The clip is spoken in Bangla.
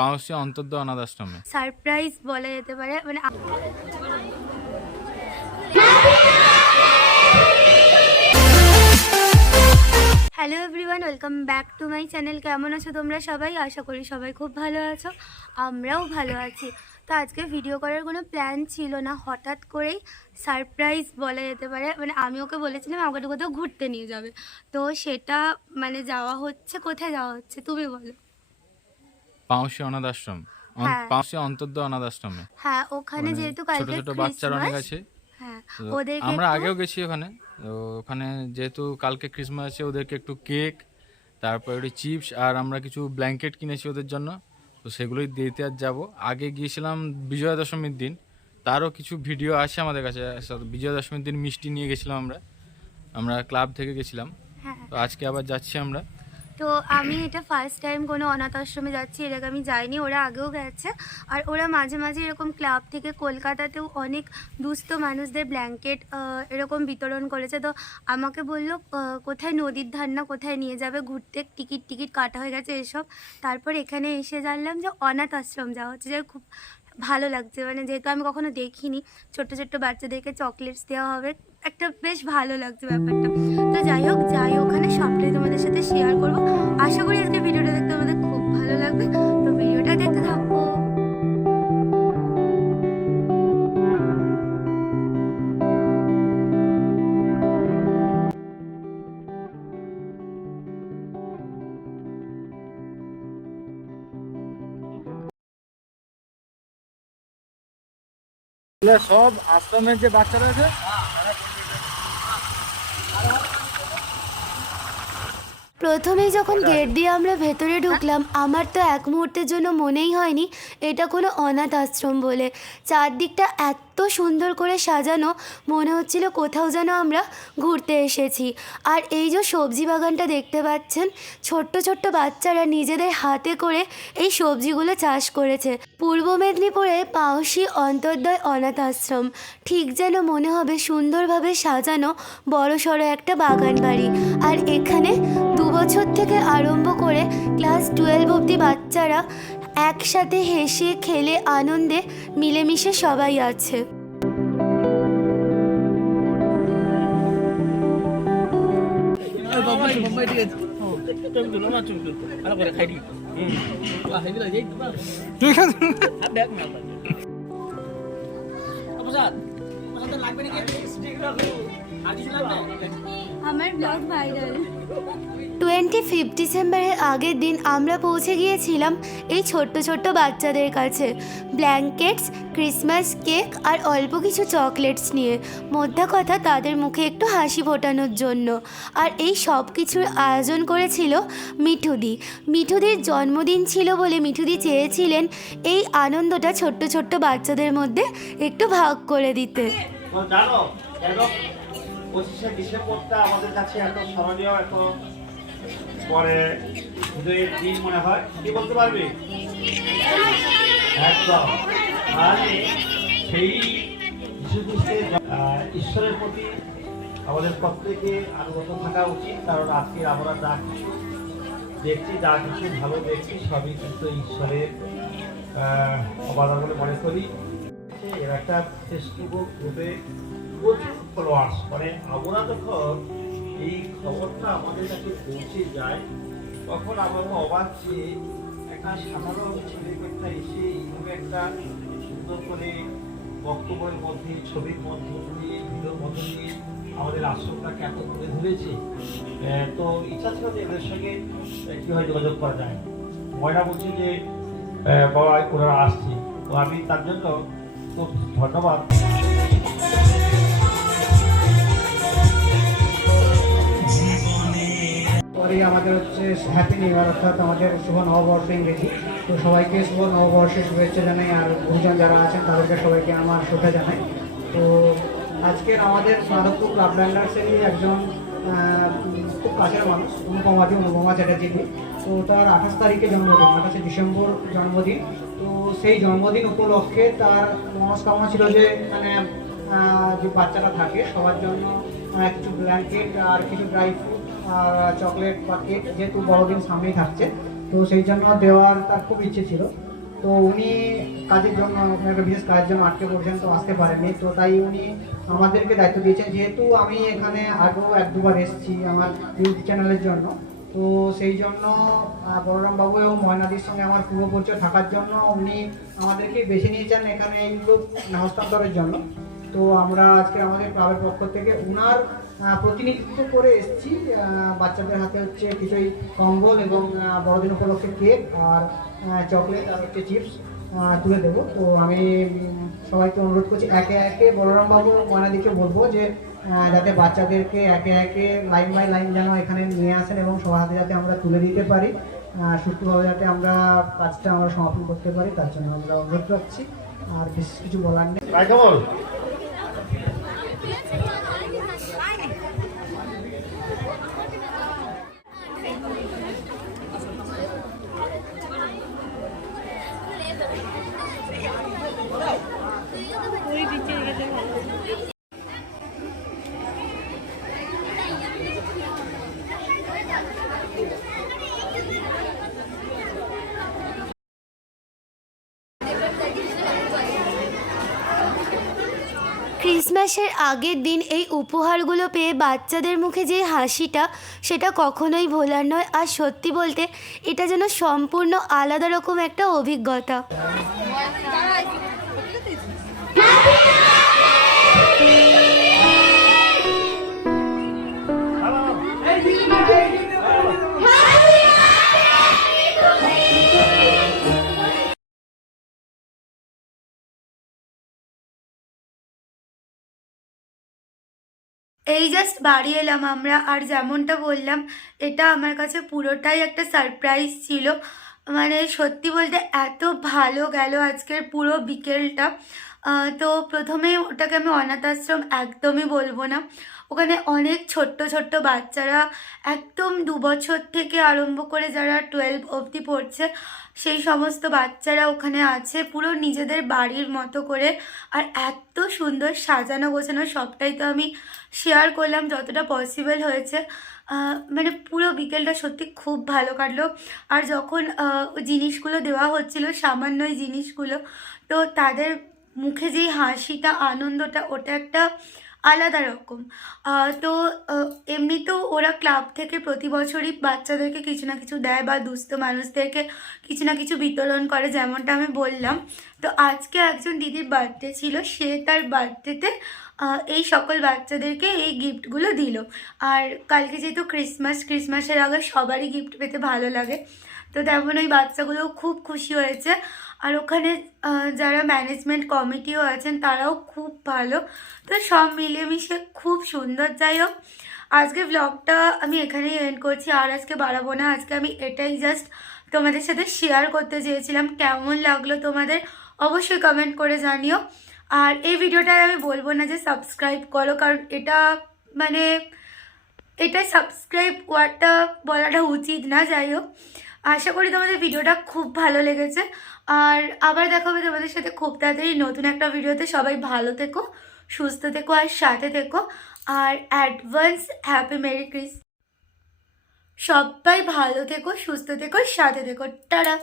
পাউসি অন্তর্দয় অনাথ আশ্রমে সারপ্রাইজ বলা যেতে পারে। মানে hello everyone, welcome back to my channel. কেমন আছো তোমরা সবাই? আশা করি সবাই খুব ভালো আছো, আমরাও ভালো আছি। তো আজকে ভিডিও করার কোনো প্ল্যান ছিল না, হঠাৎ করেই সারপ্রাইজ বলা যেতে পারে। মানে আমি ওকে বলেছিলাম আমাকে একটু কোথাও ঘুরতে নিয়ে যাবে, তো সেটা মানে যাওয়া হচ্ছে। কোথায় যাওয়া হচ্ছে তুমি বলো? পাউসি অনাথ আশ্রম, হ্যাঁ পাউসি অন্তর্দয় অনাথ আশ্রমে। হ্যাঁ, ওখানে মানে যেহেতু ছোট কালকে ছোট বাচ্চারা অনেক ক্রিসমাস, আছে। হ্যাঁ তো ওদেরকে আমরা একটু আগেও গেছি ওখানে। তো ওখানে যেহেতু কালকে ক্রিসমাস আছে, ওদেরকে একটু কেক, তারপর একটু চিপস আর আমরা কিছু ব্ল্যাঙ্কেট কিনেছি ওদের জন্য। তো সেগুলোই দিতে আর যাবো। আগে গিয়েছিলাম বিজয়া দশমীর দিন, তারও কিছু ভিডিও আছে আমাদের কাছে। বিজয়া দশমীর দিন মিষ্টি নিয়ে গেছিলাম আমরা, আমরা ক্লাব থেকে গেছিলাম। হ্যাঁ। তো আজকে আবার যাচ্ছি আমরা। তো আমি এটা ফার্স্ট টাইম কোনো অনাথ আশ্রমে যাচ্ছি, এর আগে আমি যাইনি। ওরা আগেও গেছে, আর ওরা মাঝে মাঝে এরকম ক্লাব থেকে কলকাতাতেও অনেক দুস্থ মানুষদের ব্ল্যাঙ্কেট এরকম বিতরণ করেছে। তো আমাকে বললো কোথায় নদীর ধার না কোথায় নিয়ে যাবে ঘুরতে, টিকিট কাটা হয়ে গেছে এসব। তারপর এখানে এসে জানলাম যে অনাথ আশ্রম যাওয়া হচ্ছে, যে খুব ভালো লাগছে। মানে যেহেতু আমি কখনো দেখিনি, ছোট্ট ছোট্ট বাচ্চাদেরকে চকলেটস দেওয়া হবে, একটা বেশ ভালো লাগছে ব্যাপারটা। তো যাই হোক, যাই ওখানে সবটাই তোমাদের সাথে শেয়ার করবো। আশা করি আজকে ভিডিওটা দেখতে আমাদের খুব ভালো লাগবে, তো ভিডিওটা দেখতে থাকবো। সব আশ্রমের যে বাচ্চারা আছে প্রথমেই যখন গেট দিয়ে আমরা ভেতরে ঢুকলাম, আমার তো এক মুহূর্তের জন্য মনেই হয়নি এটা কোনো অনাথ আশ্রম বলে। চারদিকটা এত সুন্দর করে সাজানো, মনে হচ্ছিল কোথাও যেন আমরা ঘুরতে এসেছি। আর এই যে সবজি বাগানটা দেখতে পাচ্ছেন, ছোট্ট ছোট্ট বাচ্চারা নিজেদের হাতে করে এই সবজিগুলো চাষ করেছে। পূর্ব মেদিনীপুরে পাউসি অন্তর্দয় অনাথ আশ্রম, ঠিক যেন মনে হবে সুন্দরভাবে সাজানো বড়সড় একটা বাগান বাড়ি। আর এখানে 2 বছর থেকে আরম্ভ করে ক্লাস 12 অবধি বাচ্চারা একসাথে হেসে খেলে আনন্দে মিলেমিশে সবাই আছে। আমার ব্লগ ভাইরাল। 25 ডিসেম্বরের আগের দিন আমরা পৌঁছে গিয়েছিলাম এই ছোট্ট ছোট্ট বাচ্চাদের কাছে ব্ল্যাঙ্কেটস, ক্রিসমাস কেক আর অল্প কিছু চকলেটস নিয়ে। মোদ্দা কথা, তাদের মুখে একটু হাসি ফোটানোর জন্য। আর এই সব কিছুর আয়োজন করেছিল মিঠুদি। মিঠুদির জন্মদিন ছিল বলে মিঠুদি চেয়েছিলেন এই আনন্দটা ছোট্ট ছোট্ট বাচ্চাদের মধ্যে একটু ভাগ করে দিতে। জানো কেন 25শে ডিসেম্বরটা আমাদের কাছে এত স্মরণীয়, এত পরে দিন মনে হয়? কি বলতে পারবি? একদম। আর সেই ঈশ্বরের প্রতি আমাদের প্রত্যেকে আনুগত থাকা উচিত, কারণ আজকে আমরা যা কিছু দেখছি, যা কিছু ভালো দেখছি, সবই কিন্তু ঈশ্বরের অবদান বলে মনে করি। এর একটা ফেসবুক গ্রুপে প্রচুর ফলোয়ার্স, মানে আমরা যখন এই খবরটা আমাদের কাছে পৌঁছে যায় তখন আমরা অবাক যে একটা সাধারণ ছেলেমেয়েটা এসে এইভাবে একটা সুন্দর করে বক্তব্যের মধ্যে, ছবির মধ্য দিয়ে, ভিডিওর মধ্য দিয়ে আমাদের আশ্রমটাকে এত তুলে ধরেছে। তো ইচ্ছা ছিল যে এদের সঙ্গে কীভাবে যোগাযোগ করা যায়। ময়না বলছি যে বাবা ওনারা আসছে, তো আমি তার জন্য খুব ধন্যবাদ। পরে আমাদের হচ্ছে হ্যাপি নিউ ইয়ার, অর্থাৎ আমাদের শুভ নববর্ষ ইংরেজি। তো সবাইকে শুভ নববর্ষের শুভেচ্ছা জানাই, আর গুরুজন যারা আছেন তাদেরকে সবাইকে আমার শ্রদ্ধা জানাই। তো আজকের আমাদের স্মারকপুর ক্লাব ব্যান্ডার্সেরই একজন খুব কাছের মানুষ, অনুপমা চ্যাটার্জি। তো তার 28 তারিখে জন্মদিন, 28শে ডিসেম্বর জন্মদিন। তো সেই জন্মদিন উপলক্ষে তার মনস্কামনা ছিল যে মানে যে বাচ্চারা থাকে সবার জন্য কিছু ব্ল্যাঙ্কেট আর কিছু ড্রাই ফ্রুট আর চকলেট বা কেক, যেহেতু বড়দিন সামনেই থাকছে। তো সেই জন্য দেওয়ার তার খুব ইচ্ছে ছিল। তো উনি কাজের জন্য একটা বিশেষ কাজের জন্য আটকে পড়েছেন, তো আসতে পারেননি। তো তাই উনি আমাদেরকে দায়িত্ব দিয়েছেন, যেহেতু আমি এখানে আগেও 1-2 বার এসেছি আমার ইউটিউব চ্যানেলের জন্য। তো সেই জন্য বলরাম বাবু এবং ময়নাদির সঙ্গে আমার পূর্ব পরিচয় থাকার জন্য উনি আমাদেরকে বেছে নিয়েছেন এখানে এইগুলো হস্তান্তরের জন্য। তো আমরা আজকে আমাদের ক্লাবের পক্ষ থেকে উনার প্রতিনিধিত্ব করে এসেছি। বাচ্চাদের হাতে হচ্ছে কিছুই কম্বল এবং বড়দিন উপলক্ষে কেক আর চকলেট আর হচ্ছে চিপস তুলে দেবো। তো আমি সবাইকে অনুরোধ করছি, একে একে বলরাম বাবু ময়নাদিকে বলবো যে যাতে বাচ্চাদেরকে একে একে লাইন বাই লাইন যেন এখানে নিয়ে আসেন এবং সবার হাতে যাতে আমরা তুলে দিতে পারি, সুষ্ঠুভাবে যাতে আমরা কাজটা আমরা সমাপন করতে পারি, তার জন্য আমরা অনুরোধ রাখছি। আর বিশেষ কিছু বলার নেই। ক্রিসমাসের আগের দিন এই উপহারগুলো পেয়ে বাচ্চাদের মুখে যে হাসিটা, সেটা কখনোই ভোলার নয়। আর সত্যি বলতে এটা যেন সম্পূর্ণ আলাদা রকম একটা অভিজ্ঞতা। এই জাস্ট বাড়ি এলাম আমরা, আর যেমনটা বললাম এটা আমার কাছে পুরোটাই একটা সারপ্রাইজ ছিল। মানে সত্যি বলতে এত ভালো গেল আজকের পুরো বিকেলটা। তো প্রথমে ওটাকে আমি অনাথ আশ্রম একদমই বলবো না। ওখানে অনেক ছোট্ট ছোট্ট বাচ্চারা, একদম 2 বছর থেকে আরম্ভ করে যারা 12 অবধি পড়ছে, সেই সমস্ত বাচ্চারা ওখানে আছে পুরো নিজেদের বাড়ির মতো করে। আর এত সুন্দর সাজানো গোছানো, সবটাই তো আমি শেয়ার করলাম যতটা পসিবল হয়েছে। মানে পুরো বিকেলটা সত্যি খুব ভালো কাটলো। আর যখন জিনিসগুলো দেওয়া হচ্ছিল, সামান্যই জিনিসগুলো, তো তাদের মুখে যেই হাসিটা, আনন্দটা, ওটা একটা আলাদা রকম। তো এমনিতেও ওরা ক্লাব থেকে প্রতি বছরই বাচ্চাদেরকে কিছু না কিছু দেয় বা দুস্থ মানুষদেরকে কিছু না কিছু বিতরণ করে, যেমনটা আমি বললাম। তো আজকে একজন দিদির বার্থডে ছিল, সে তার বার্থডেতে এই সকল বাচ্চাদেরকে এই গিফটগুলো দিল। আর কালকে যেহেতু ক্রিসমাসের আগে সবারই গিফট পেতে ভালো লাগে, তো তেমন ওই বাচ্চাগুলোও খুব খুশি হয়েছে। আর ওখানে যারা ম্যানেজমেন্ট কমিটিও আছেন তারাও খুব ভালো। তো সব মিলেমিশে খুব সুন্দর। যাই হোক, আজকে ব্লগটা আমি এখানেই এন্ড করছি, আর আজকে বাড়াবো না। আজকে আমি এটাই জাস্ট তোমাদের সাথে শেয়ার করতে চেয়েছিলাম। কেমন লাগলো তোমাদের অবশ্যই কমেন্ট করে জানিও। আর এই ভিডিওটায় আমি বলবো না যে সাবস্ক্রাইব করো, কারণ এটা মানে এটা সাবস্ক্রাইব ওয়ার্ডটা বলাটা উচিত না। যাই হোক, আশা করি তোমাদের ভিডিওটা খুব ভালো লেগেছে। আর আবার দেখা হবে তোমাদের সাথে খুব তাড়াতাড়ি নতুন একটা ভিডিওতে। সবাই ভালো থেকো, সুস্থ থেকো আর সাথে থেকো। আর অ্যাডভান্স হ্যাপি মেরি ক্রিসমাস। সবাই ভালো থেকো, সুস্থ থেকো, সাথে থেকো। টাটা।